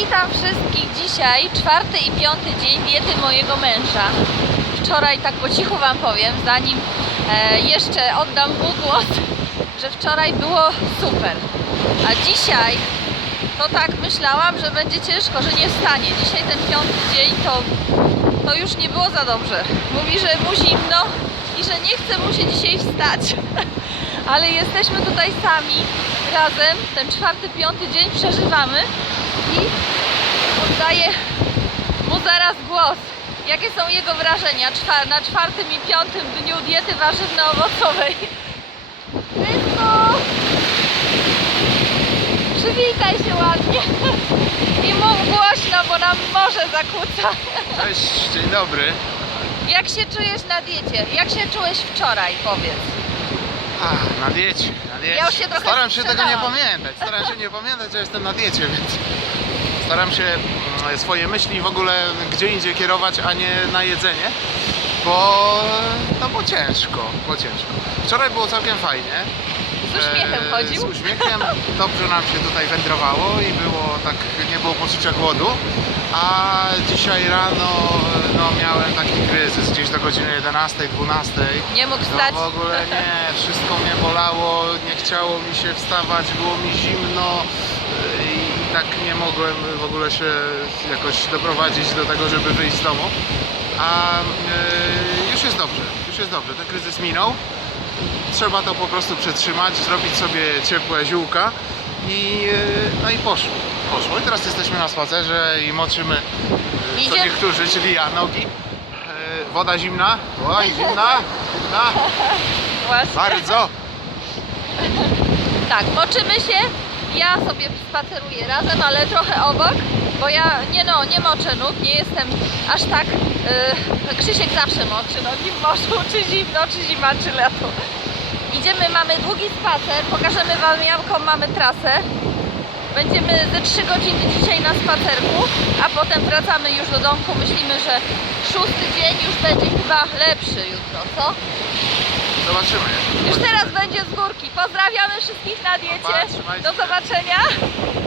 Witam wszystkich dzisiaj, czwarty i piąty dzień diety mojego męża. Wczoraj, tak po cichu Wam powiem, zanim e, jeszcze oddam mu głos, że wczoraj było super. A dzisiaj to tak myślałam, że będzie ciężko, że nie wstanie. Dzisiaj ten piąty dzień to, to już nie było za dobrze. Mówi, że mu zimno i że nie chce mu się dzisiaj wstać. Ale jesteśmy tutaj sami, razem, ten czwarty, piąty dzień przeżywamy i oddaję mu zaraz głos. Jakie są jego wrażenia na czwartym i piątym dniu diety warzywno-owocowej? Krysko! Przywitaj się ładnie i mów głośno, bo nam morze zakłóca. Cześć, dzień dobry. Jak się czujesz na diecie? Jak się czułeś wczoraj, powiedz? A, na diecie, na diecie. Ja już się trochę Staram się tego nie pamiętać. Staram się nie pamiętać, że jestem na diecie, więc staram się mm, swoje myśli w ogóle gdzie indziej kierować, a nie na jedzenie, bo no bo ciężko, bo ciężko. Wczoraj było całkiem fajnie. Z uśmiechem E, chodził? Z uśmiechem, dobrze nam się tutaj wędrowało i było tak, nie było poczucia głodu. A dzisiaj rano no, miałem taki kryzys gdzieś do godziny 11, 12. Nie mógł No wstać? w ogóle nie, wszystko mnie bolało, nie chciało mi się wstawać, było mi zimno yy, i tak nie mogłem w ogóle się jakoś doprowadzić do tego, żeby wyjść z domu. A yy, już jest dobrze, już jest dobrze, ten kryzys minął. Trzeba to po prostu przetrzymać, zrobić sobie ciepłe ziółka i, yy, no i poszło. Poszło. I teraz jesteśmy na spacerze i moczymy, yy, co Idzie- niektórzy, czyli ja, nogi. Yy, Woda zimna, oj zimna, zimna, Właśnie. bardzo. Tak, moczymy się. Ja sobie spaceruję razem, ale trochę obok, bo ja nie no, nie moczę nóg, nie jestem aż tak. Yy, Krzysiek zawsze moczy nogi w morzu, czy zimno, czy zima, czy lato. Idziemy, mamy długi spacer, pokażemy Wam jaką mamy trasę. Będziemy ze 3 godziny dzisiaj na spacerku, a potem wracamy już do domku. Myślimy, że szósty dzień już będzie chyba lepszy jutro, co? Zobaczymy. Już teraz będzie z górki. Pozdrawiamy wszystkich na diecie. Do zobaczenia.